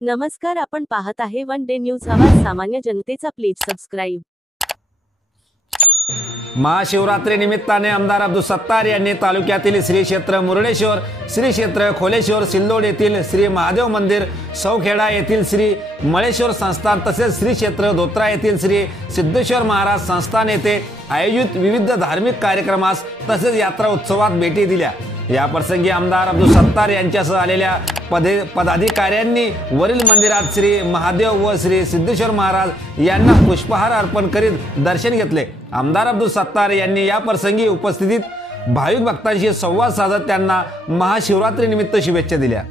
नमस्कार, आपण पाहत आहे वन डे न्यूज आवाज सामान्य जनतेचा. Please subscribe. महाशिवरात्री निमित्ताने आमदार अब्दुल सत्तार यांनी तालुक्यातील श्री क्षेत्र मुरडेश्वर, श्री क्षेत्र खोलेश्वर, सिल्लोड येथील श्री महादेव मंदिर, सौखेडा येथील श्री मळेश्वर संस्थान तसेच श्री क्षेत्र धोत्रा येथील श्री सिद्धेश्वर महाराज संस्थान येथे आयोजित विविध धार्मिक कार्यक्रमास तसेच यात्रा उत्सवात भेटी दिल्या. या प्रसंगी आमदार अब्दुल सत्तार यांच्यासह आलेल्या पदाधिकाऱ्यांनी वरील मंदिरात श्री महादेव व श्री सिद्धेश्वर महाराज यांना पुष्पहार अर्पण करीत दर्शन घेतले. आमदार अब्दुल सत्तार यांनी या प्रसंगी उपस्थित भाविक भक्तांशी संवाद साधत त्यांना महाशिवरात्री निमित्त शुभेच्छा दिल्या.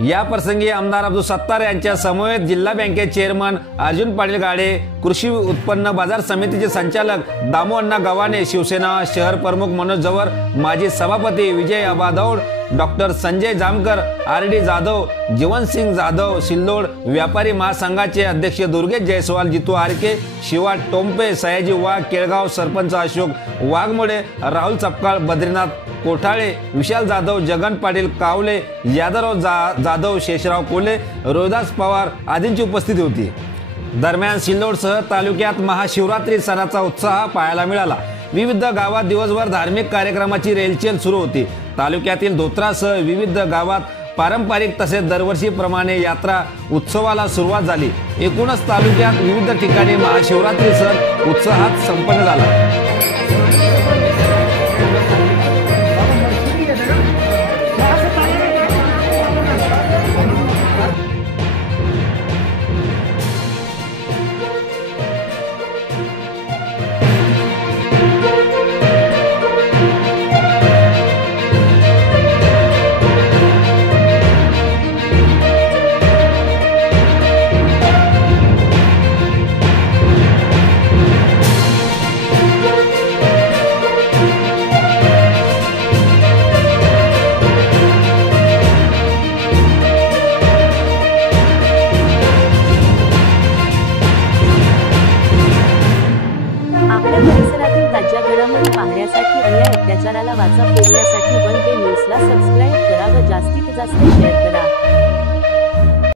या प्रसंगी आमदार अब्दुल सत्तार यांच्या समवेत जिल्हा बँकेचे चेअरमन अर्जुन पाटील गाडे, कृषी उत्पन्न बाजार समितीचे संचालक दामोअण्णा गव्हाणे, शिवसेना शहर प्रमुख मनोज जवर, माजी सभापती विजय आबा दौड, डॉक्टर संजय जामकर, आर.डी. जाधव, जीवनसिंग जाधव, सिल्लोड व्यापारी महासंघाचे अध्यक्ष दुर्गेश जयस्वाल, जितू आरके, शिवा टोंपे, सयाजी वाघ, केळगाव सरपंच अशोक वाघमोडे, राहुल चपकाळ, बद्रीनाथ कोठाळे, विशाल जाधव, जगन पाटील कावले, यादवराव जाधव, शेषराव कोले, रोहिदास पवार आदींची उपस्थिती होती. दरम्यान सिल्लोडसह तालुक्यात महाशिवरात्री सणाचा उत्साह पाहायला मिळाला. विविध गावात दिवसभर धार्मिक कार्यक्रमाची रेलचेल सुरू होती. तालुक्यातील धोत्रासह विविध गावात पारंपरिक तसेच दरवर्षीप्रमाणे यात्रा उत्सवाला सुरुवात झाली. एकूणच तालुक्यात विविध ठिकाणी महाशिवरात्री सण उत्साहात संपन्न झाला. आपल्या परिसरातील ताज्या घडामोडी पाहण्यासाठी अन्याय अत्याचाराला वाचा फोडण्यासाठी वन डे न्यूजला सबस्क्राईब करा व जास्तीत जास्त शेअर करा.